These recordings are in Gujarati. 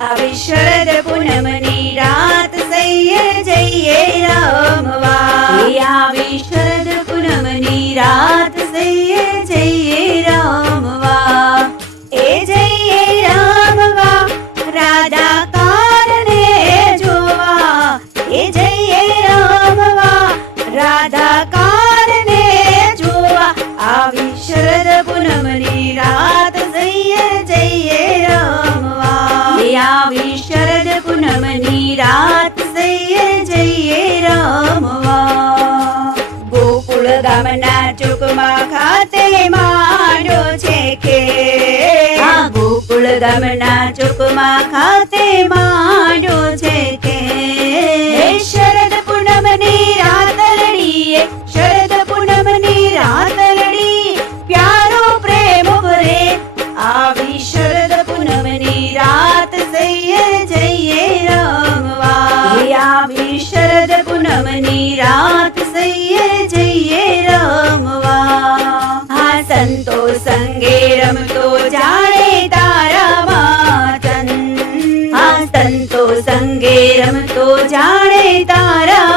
આવી શરદ પૂનમની રાત સૈયર જઈએ રામવા આવી શરદ પૂનમની રાત સૈયર જઈએ રામવા એ જઈએ રામવા રાધા કારને જોવા એ જઈએ રામવા રાધા ખાતે માંડ્યો છે કે? આ ગોકુળ ગામના ચોકમાં ખાતે માંડ્યો છે કે? શરદ રાત લડીએ શરદ પૂનમની રાત લડી પ્યારો પ્રેમ ભરે આવી શરદ પૂનમની રાત જઈએ જઈએ રમવા. આવી શરદ પૂનમની રાત જઈએ જઈએ જાણે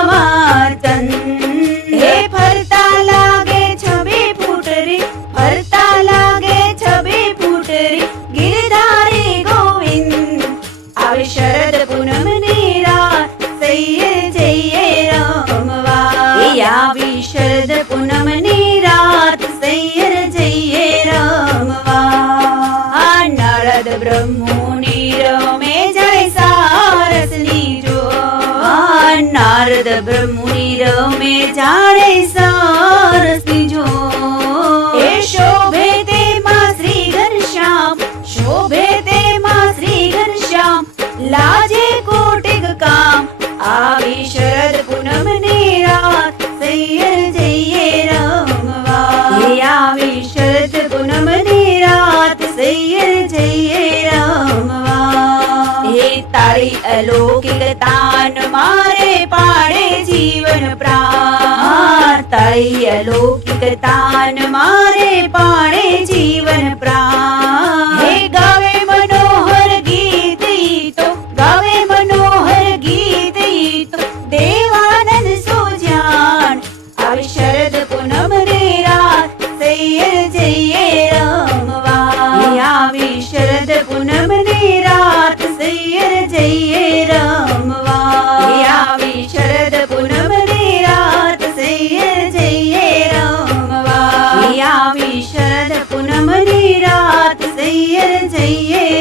જાણે સારસની જો એ શોભે તેમાં શ્રી ઘનશ્યામ શોભે તેમાં શ્રી ઘનશ્યામ લાજે કોટિક કામ. આવી શરદ પૂનમની રાત સૈયર જઈએ રમવા. એ આવી શરદ પૂનમની રાત સૈયર જઈએ રમવા. હે તારી અલૌકિક અલૌકિક તાન મારે પાણે ஜெய்யர் ஜெய்யே